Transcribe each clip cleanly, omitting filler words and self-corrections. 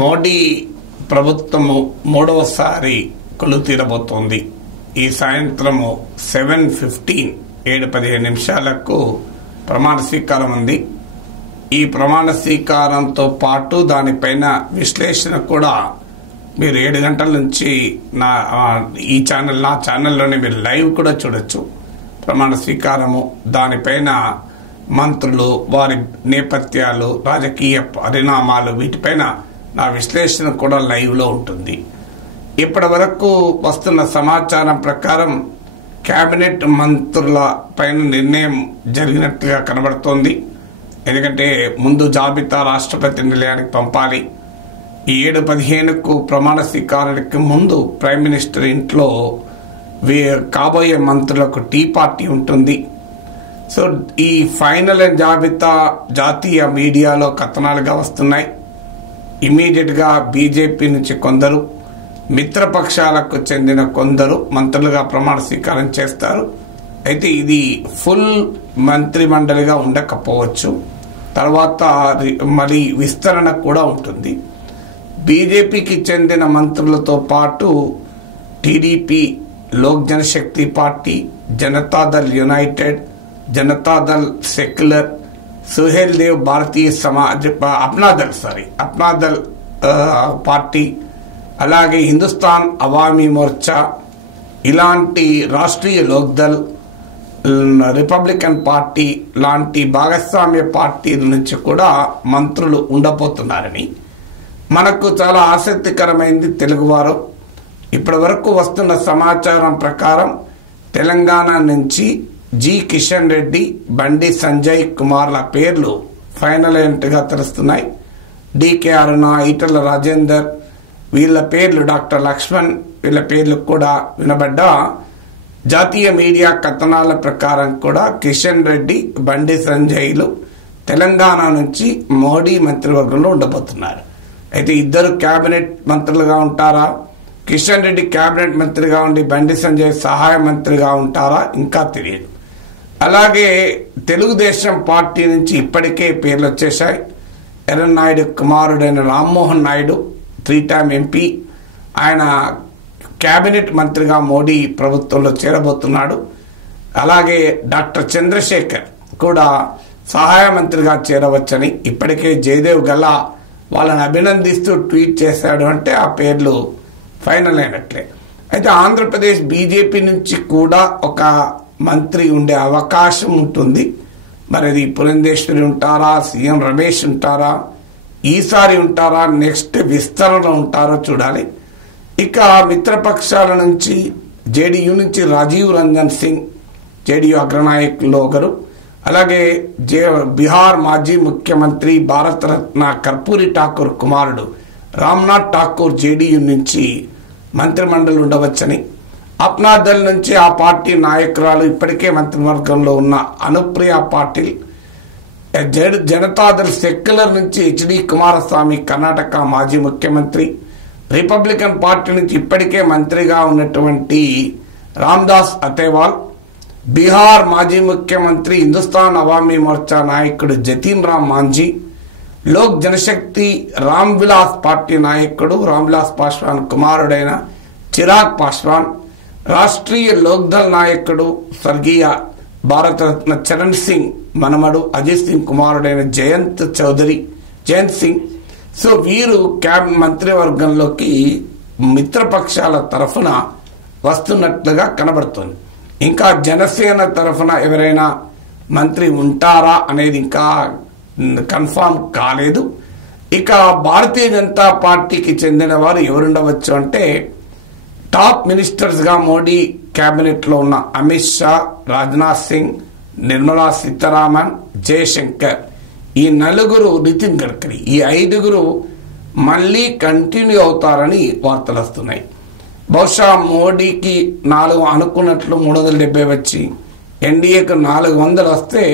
మోడీ ప్రభుత్వము మూడవసారి కొలువు తీరబోతోంది. ఈ సాయంత్రము 7:15 7:15 ప్రమాణ స్వీకారం ఉంది. ఈ ప్రమాణ స్వీకారంతో పాటు దానిపైన విశ్లేషణ కూడా మీరు 7 గంటల నుంచి నా ఛానల్లోనే మీరు లైవ్ కూడా చూడొచ్చు. ప్రమాణ స్వీకారము, దానిపైన మంత్రులు, వారి నేపథ్యాలు, రాజకీయ పరిణామాలు, వీటిపైన నా విశ్లేషణ కూడా లైవ్లో ఉంటుంది. ఇప్పటి వరకు వస్తున్న సమాచారం ప్రకారం కేబినెట్ మంత్రుల పైన నిర్ణయం జరిగినట్లుగా కనబడుతోంది. ఎందుకంటే ముందు జాబితా రాష్ట్రపతి నిలయానికి పంపాలి. ఈ 7:15 ప్రమాణ స్వీకారానికి ముందు ప్రైమ్ మినిస్టర్ ఇంట్లో కాబోయే మంత్రులకు టీ పార్టీ ఉంటుంది. సో ఈ ఫైనల్ జాబితా జాతీయ మీడియాలో కథనాలుగా వస్తున్నాయి. ఇమీడియట్ గా బీజేపీ నుంచి కొందరు, మిత్రపక్షాలకు చెందిన కొందరు మంత్రులుగా ప్రమాణ స్వీకారం చేస్తారు. అయితే ఇది ఫుల్ మంత్రి మండలిగా ఉండకపోవచ్చు. తర్వాత మరి విస్తరణ కూడా ఉంటుంది. బీజేపీకి చెందిన మంత్రులతో పాటు టీడీపీ, లోక్ జనశక్తి party, Janata Dal United, Janata Dal secular, Suhail Dev భారతీయ సమాజ్, అప్నాదళ్ పార్టీ, అలాగే హిందుస్థాన్ అవామీ మోర్చా, ఇలాంటి రాష్ట్రీయ లోక్దళ్, రిపబ్లికన్ పార్టీ లాంటి భాగస్వామ్య పార్టీల నుంచి కూడా మంత్రులు ఉండబోతున్నారని మనకు చాలా ఆసక్తికరమైంది. తెలుగువారు ఇప్పటి వరకు వస్తున్న సమాచారం ప్రకారం తెలంగాణ నుంచి జి కిషన్ రెడ్డి, బండి సంజయ్ కుమార్ల పేర్లు ఫైనల్ అయినట్టుగా తెలుస్తున్నాయి. డికే అరుణ, ఈటల రాజేందర్, వీళ్ళ పేర్లు, డాక్టర్ లక్ష్మణ్, వీళ్ళ పేర్లు కూడా వినబడ్డా జాతీయ మీడియా కథనాల ప్రకారం కూడా కిషన్ రెడ్డి, బండి సంజయ్లు తెలంగాణ నుంచి మోడీ మంత్రివర్గంలో ఉండబోతున్నారు. అయితే ఇద్దరు కేబినెట్ మంత్రులుగా ఉంటారా, కిషన్ రెడ్డి కేబినెట్ మంత్రిగా ఉండి బండి సంజయ్ సహాయ మంత్రిగా ఉంటారా, ఇంకా తెలియదు. అలాగే తెలుగుదేశం పార్టీ నుంచి ఇప్పటికే పేర్లు వచ్చేశాయి. ఎర్రన్నాయుడు కుమారుడైన రామ్మోహన్ నాయుడు 3 టైమ్ ఎంపీ, ఆయన కేబినెట్ మంత్రిగా మోడీ ప్రభుత్వంలో చేరబోతున్నాడు. అలాగే డాక్టర్ చంద్రశేఖర్ కూడా సహాయ మంత్రిగా చేరవచ్చని ఇప్పటికే జయదేవ్ గల్లా వాళ్ళని అభినందిస్తూ ట్వీట్ చేశాడు. అంటే ఆ పేర్లు ఫైనల్ అయినట్లే. అయితే ఆంధ్రప్రదేశ్ బీజేపీ నుంచి కూడా ఒక మంత్రి ఉండే అవకాశం ఉంటుంది. మరి అది పురంధేశ్వరి ఉంటారా, సీఎం రమేష్ ఉంటారా, ఈసారి ఉంటారా, నెక్స్ట్ విస్తరణ ఉంటారో చూడాలి. ఇక మిత్రపక్షాల నుంచి జేడీయూ నుంచి రాజీవ్ రంజన్ సింగ్, జేడీయూ అగ్రనాయకులు ఒకరు, అలాగే బీహార్ మాజీ ముఖ్యమంత్రి భారతరత్న కర్పూరి ఠాకూర్ కుమారుడు రామ్నాథ్ ఠాకూర్ జేడీయూ నుంచి మంత్రిమండలి ఉండవచ్చని, అప్నాదళ్ నుంచి ఆ పార్టీ నాయకురాలు ఇప్పటికే మంత్రివర్గంలో ఉన్న అనుప్రియ పాటిల్, జనతాదళ్ సెక్యులర్ నుంచి హెచ్డి కుమారస్వామి కర్ణాటక మాజీ ముఖ్యమంత్రి, రిపబ్లికన్ పార్టీ నుంచి ఇప్పటికే మంత్రిగా ఉన్నటువంటి రామ్దాస్ అతేవాల్, బీహార్ మాజీ ముఖ్యమంత్రి, హిందుస్థాన్ అవామీ మోర్చా నాయకుడు జతీన్ రామ్ మాంఝీ, లోక్ జనశక్తి రామ్ విలాస్ పార్టీ నాయకుడు రామ్ విలాస్ పాస్వాన్ కుమారుడైన చిరాగ్ పాస్వాన్, రాష్ట్రీయ లోక్దళ్ నాయకుడు స్వర్గీయ భారతరత్న చరణ్ సింగ్ మనమడు అజిత్ సింగ్ కుమారుడైన జయంత్ సింగ్. సో వీరు మంత్రివర్గంలోకి మిత్రపక్షాల తరఫున వస్తున్నట్లుగా కనబడుతుంది. ఇంకా జనసేన తరఫున ఎవరైనా మంత్రి ఉంటారా అనేది ఇంకా కన్ఫామ్ కాలేదు. ఇక భారతీయ జనతా పార్టీకి చెందిన వారు ఎవరుండవచ్చు అంటే టాప్ మినిస్టర్స్ గా మోడీ కేబినెట్ లో ఉన్న అమిత్ షా, రాజ్నాథ్ సింగ్, నిర్మలా సీతారామన్, జయశంకర్, ఈ 4, నితిన్ గడ్కరీ, ఈ 5 మళ్ళీ కంటిన్యూ అవుతారని వార్తలు వస్తున్నాయి. బహుశా మోడీకి 4 అనుకున్నట్లు 370 వచ్చి ఎన్డీఏకు 400 వస్తే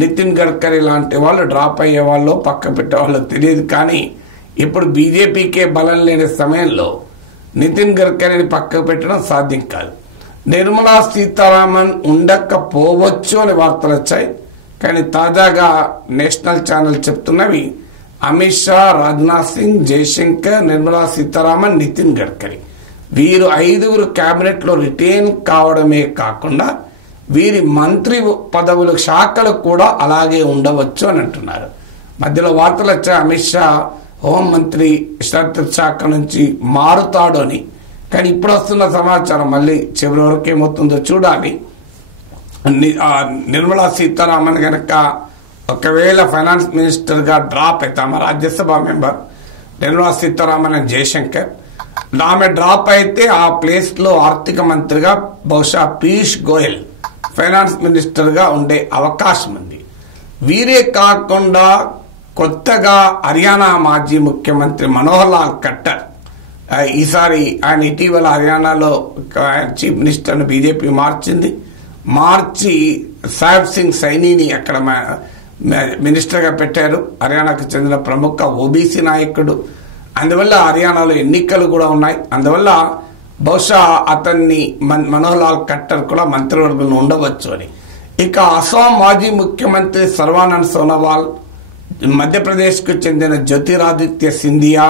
నితిన్ గడ్కరీ లాంటి వాళ్ళు డ్రాప్ అయ్యే వాళ్ళు, పక్క పెట్టే వాళ్ళు తెలియదు. కానీ ఇప్పుడు బీజేపీకే బలం లేని సమయంలో నితిన్ గడ్కరీని పక్కకు పెట్టడం సాధ్యం కాదు. నిర్మలా సీతారామన్ ఉండకపోవచ్చు అని వార్తలు వచ్చాయి. కానీ తాజాగా నేషనల్ ఛానల్ చెప్తున్నవి అమిత్ షా, రాజ్నాథ్ సింగ్, జయశంకర్, నిర్మలా సీతారామన్, నితిన్ గడ్కరీ వీరు 5 కేబినెట్లో రిటైన్ కావడమే కాకుండా వీరి మంత్రి పదవులు శాఖలు కూడా అలాగే ఉండవచ్చు అని అంటున్నారు. మధ్యలో వార్తలు వచ్చాయి అమిత్ షా హోంమంత్రి శాఖ నుంచి మారుతాడు అని. కానీ ఇప్పుడు వస్తున్న సమాచారం మళ్ళీ చివరి వరకు ఏమవుతుందో చూడాలి. నిర్మలా సీతారామన్ కనుక ఒకవేళ ఫైనాన్స్ మినిస్టర్గా డ్రాప్ అయితే ఆమె రాజ్యసభ మెంబర్ నిర్మలా సీతారామన్ అండ్ జయశంకర్ ఆమె డ్రాప్ అయితే ఆ ప్లేస్లో ఆర్థిక మంత్రిగా బహుశా పీయూష్ గోయల్ ఫైనాన్స్ మినిస్టర్గా ఉండే అవకాశం ఉంది. వీరే కాకుండా కొత్తగా హర్యానా మాజీ ముఖ్యమంత్రి మనోహర్ లాల్ ఖట్టర్ ఈసారి ఆయన ఇటీవల హర్యానాలో చీఫ్ మినిస్టర్ను బీజేపీ మార్చి సాహెబ్ సింగ్ సైనీని అక్కడ మినిస్టర్గా పెట్టారు. హర్యానాకు చెందిన ప్రముఖ ఓబీసీ నాయకుడు. అందువల్ల హర్యానాలో ఎన్నికలు కూడా ఉన్నాయి. అందువల్ల బహుశా అతన్ని మనోహర్ లాల్ ఖట్టర్ కూడా మంత్రివర్గంలో ఉండవచ్చు అని. ఇక అస్సాం మాజీ ముఖ్యమంత్రి సర్వానంద్ సోనోవాల్, మధ్యప్రదేశ్కు చెందిన జ్యోతిరాదిత్య సింధియా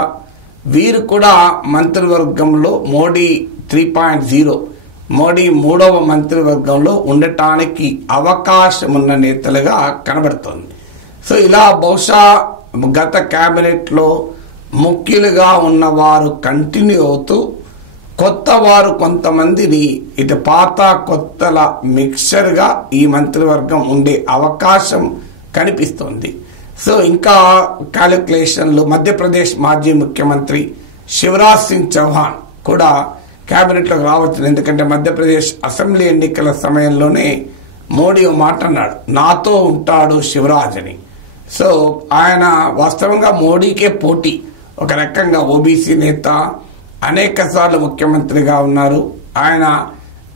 వీరు కూడా మంత్రివర్గంలో మోడీ 3.0 మోడీ 3వ మంత్రివర్గంలో ఉండటానికి అవకాశం ఉన్న నేతలుగా కనబడుతోంది. సో ఇలా బహుశా గత కేబినెట్లో ముఖ్యులుగా ఉన్నవారు కంటిన్యూ అవుతూ కొత్త వారు కొంతమందిని ఇటు పాత కొత్తల మిక్చర్గా ఈ మంత్రివర్గం ఉండే అవకాశం కనిపిస్తోంది. సో ఇంకా క్యాలిక్యులేషన్లు మధ్యప్రదేశ్ మాజీ ముఖ్యమంత్రి శివరాజ్ సింగ్ చౌహాన్ కూడా కేబినెట్లోకి రావచ్చు. ఎందుకంటే మధ్యప్రదేశ్ అసెంబ్లీ ఎన్నికల సమయంలోనే మోడీ మాట అన్నాడు, నాతో ఉంటాడు శివరాజ్ అని. సో ఆయన వాస్తవంగా మోడీకే పోటీ. ఒక రకంగా ఓబీసీ నేత, అనేక సార్లు ముఖ్యమంత్రిగా ఉన్నారు. ఆయన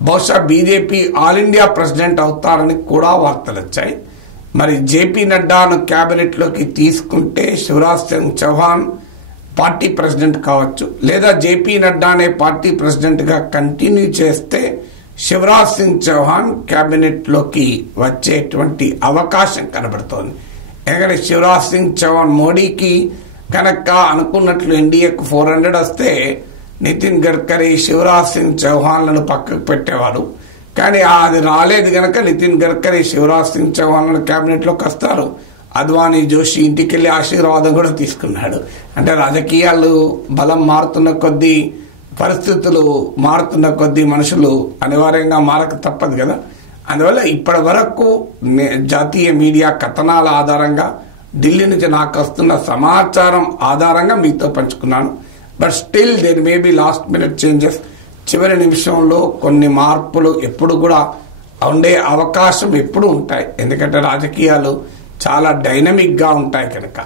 బహుశా బీజేపీ ఆల్ ఇండియా ప్రెసిడెంట్ అవుతారని కూడా వార్తలు వచ్చాయి. మరి జేపీ నడ్డాను కేబినెట్లోకి తీసుకుంటే శివరాజ్ సింగ్ చౌహాన్ పార్టీ ప్రెసిడెంట్ కావచ్చు, లేదా జేపీ నడ్డానే పార్టీ ప్రెసిడెంట్గా కంటిన్యూ చేస్తే శివరాజ్ సింగ్ చౌహాన్ కేబినెట్లోకి వచ్చేటువంటి అవకాశం కనబడుతోంది. ఎందుకంటే శివరాజ్ సింగ్ చౌహాన్ మోడీకి కనుక అనుకున్నట్లు ఎన్డీఏకు 400 వస్తే నితిన్ గడ్కరీ శివరాజ్ సింగ్ చౌహాన్లను పక్కకు పెట్టేవారు. కానీ అది రాలేదు కనుక నితిన్ గడ్కరీ శివరాజ్ సింగ్ చౌహాన్లను కేబినెట్లోకి వస్తారు. అద్వానీ, జోషి ఇంటికి వెళ్ళి ఆశీర్వాదం కూడా తీసుకున్నాడు. అంటే రాజకీయాలు బలం మారుతున్న కొద్దీ, పరిస్థితులు మారుతున్న కొద్దీ మనుషులు అనివార్యంగా మారక తప్పదు కదా. అందువల్ల ఇప్పటి వరకు జాతీయ మీడియా కథనాల ఆధారంగా, ఢిల్లీ నుంచి నాకు వస్తున్న సమాచారం ఆధారంగా మీతో పంచుకున్నాను. But still there may be last minute changes, చివరి నిమిషంలో కొన్ని మార్పులు ఎప్పుడు కూడా ఉండే అవకాశం ఎప్పుడు ఉంటాయి. ఎందుకంటే రాజకీయాలు చాలా డైనమిక్గా ఉంటాయి కనుక.